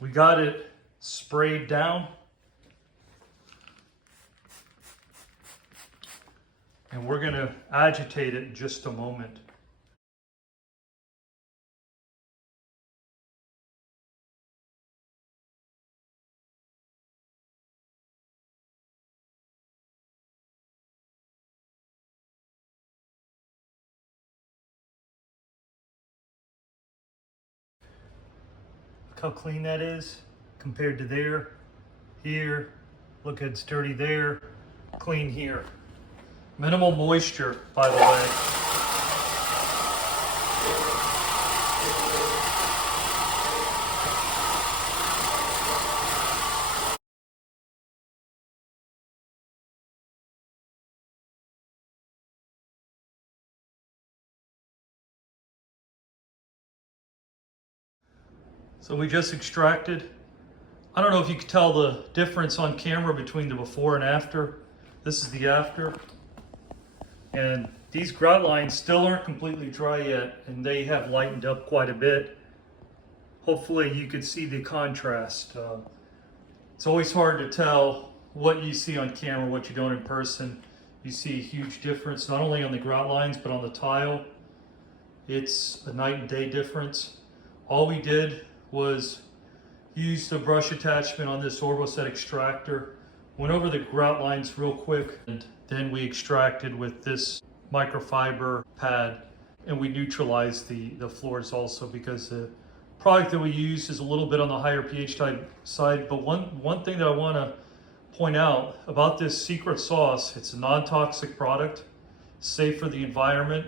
We got it sprayed down. And we're going to agitate it in just a moment. Look how clean that is compared to there, here. Look, it's dirty there, clean here. Minimal moisture, by the way. So we just extracted. I don't know if you can tell the difference on camera between the before and after. This is the after. And these grout lines still aren't completely dry yet, and they have lightened up quite a bit. Hopefully you could see the contrast. It's always hard to tell what you see on camera, what you don't in person. You see a huge difference, not only on the grout lines, but on the tile. It's a night and day difference. All we did was use the brush attachment on this SETT extractor, went over the grout lines real quick, and then we extracted with this microfiber pad, and we neutralized the floors also, because the product that we use is a little bit on the higher pH type side. But one thing that I want to point out about this secret sauce, it's a non-toxic product, safe for the environment,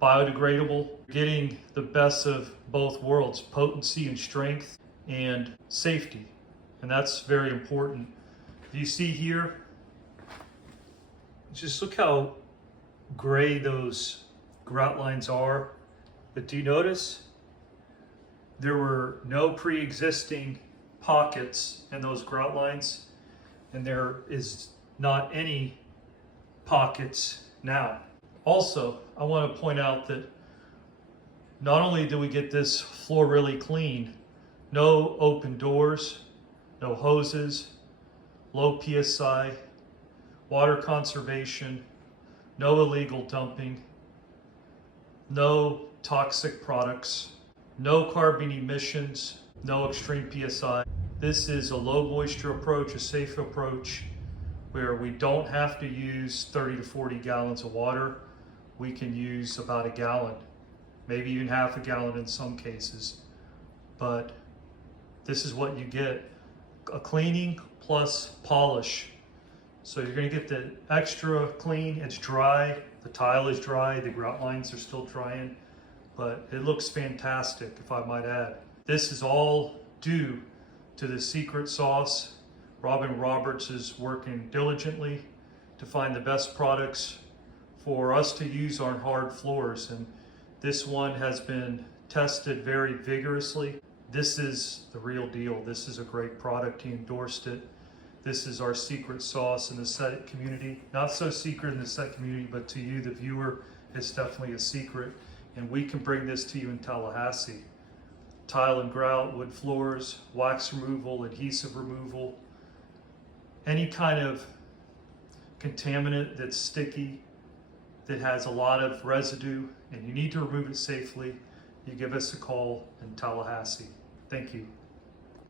biodegradable, getting the best of both worlds, potency and strength and safety. And that's very important. You see here, just look how gray those grout lines are. But do you notice there were no pre-existing pockets in those grout lines, and there is not any pockets now. Also, I want to point out that not only do we get this floor really clean, no open doors, no hoses, low PSI, water conservation, no illegal dumping, no toxic products, no carbon emissions, no extreme PSI. This is a low moisture approach, a safe approach, where we don't have to use 30 to 40 gallons of water. We can use about a gallon, maybe even half a gallon in some cases. But this is what you get, a cleaning plus polish. So you're going to get the extra clean. It's dry, the tile is dry, the grout lines are still drying, but it looks fantastic, if I might add. This is all due to the secret sauce. Robin Roberts is working diligently to find the best products for us to use on hard floors, and this one has been tested very vigorously. This is the real deal. This is a great product. He endorsed it. This is our secret sauce in the SETT community. Not so secret in the SETT community, but to you, the viewer, it's definitely a secret. And we can bring this to you in Tallahassee. Tile and grout, wood floors, wax removal, adhesive removal, any kind of contaminant that's sticky, that has a lot of residue, and you need to remove it safely, you give us a call in Tallahassee. Thank you.